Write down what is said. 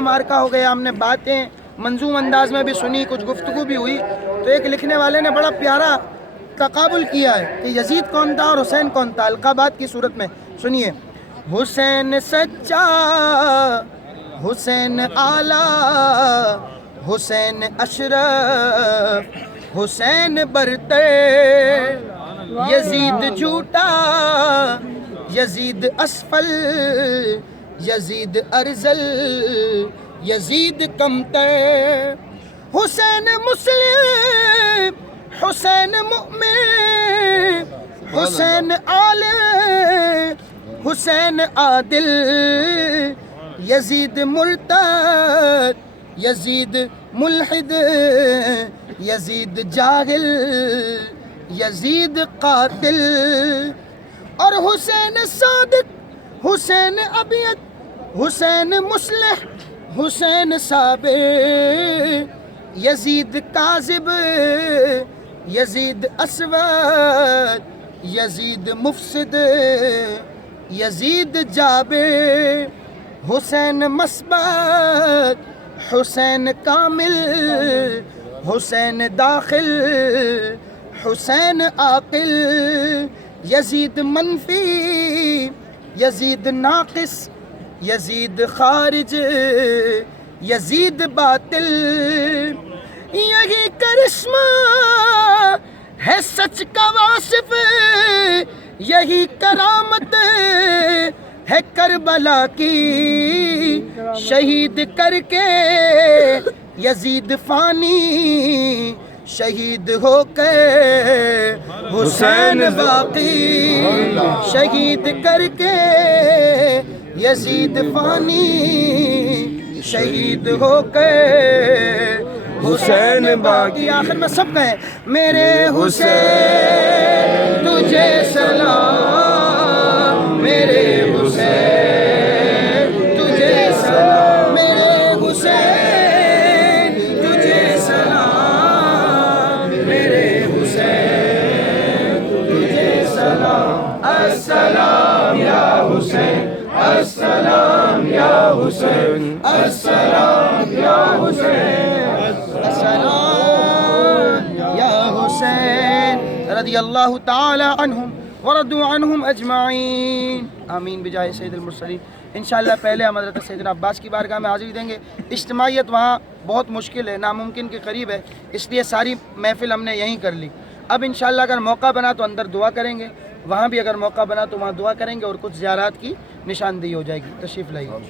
मार्का हो गया, हमने बातें मंजूम अंदाज में भी सुनी, कुछ गुफ्तगू भी हुई। तो एक लिखने वाले ने बड़ा प्यारा तकाबुल किया है कि यजीद कौन था और हुसैन कौन था, अलकाबात की सूरत में। सुनिए, हुसैन सच्चा, हुसैन आला, हुसैन अशरफ, हुसैन बरतर, यजीद झूठा, यजीद असफल, यजीद अरजल, यजीद कमतर, हुसैन मुस्लिम, हुसैन मुमिन, हुसैन आले, हुसैन आदिल, यजीद मुर्तद, यजीद मुल्हिद, यजीद जाहिल, यजीद कातिल, और हुसैन सादिक, हुसैन अबियत, हुसैन मुस्लिह, हुसैन साबिर, यजीद काजिब, यजीद असवद, यजीद मुफसिद, यजीद जाबिर, हुसैन मस्बत, हुसैन कामिल, हुसैन दाखिल, हुसैन आकिल, यजीद मनफी, यजीद नाकिस, यजीद खारिज, यजीद बातिल, यही करिश्मा है सच का वासिफ, यही करामत है करबला की, शहीद करके यजीद फानी, शहीद होकर हुसैन बाकी, शहीद करके यजीद फानी, शहीद होकर हुसैन बाकी। आखिर में सब कहें, मेरे हुसैन तुझे सलाम, मेरे हुसैन तुझे सलाम, मेरे हुसैन तुझे सलाम, मेरे हुसैन तुझे सलाम, अस्सलाम या हुसैन, अस्सलाम या हुसैन, अस्सलाम या हुसैन, अस्सलाम या हुसैन, रज़ियल्लाहु ताला अन्हुम व रदू अन्हुम अजमाइन, आमीन बिजाए सैयदुल मुरसलीन। इंशाअल्लाह पहले हम हज़रत सैयदना अब्बास की बारगाह में हाज़िरी देंगे। इज्तिमाइयत वहाँ बहुत मुश्किल है, नामुमकिन के करीब है, इसलिए सारी महफिल हमने यहीं कर ली। अब इंशाअल्लाह अगर मौका बना तो अंदर दुआ करेंगे, वहाँ भी अगर मौका बना तो वहाँ दुआ करेंगे, और कुछ ज़ियारात की निशानदेही हो जाएगी। तशरीफ़ लाइए।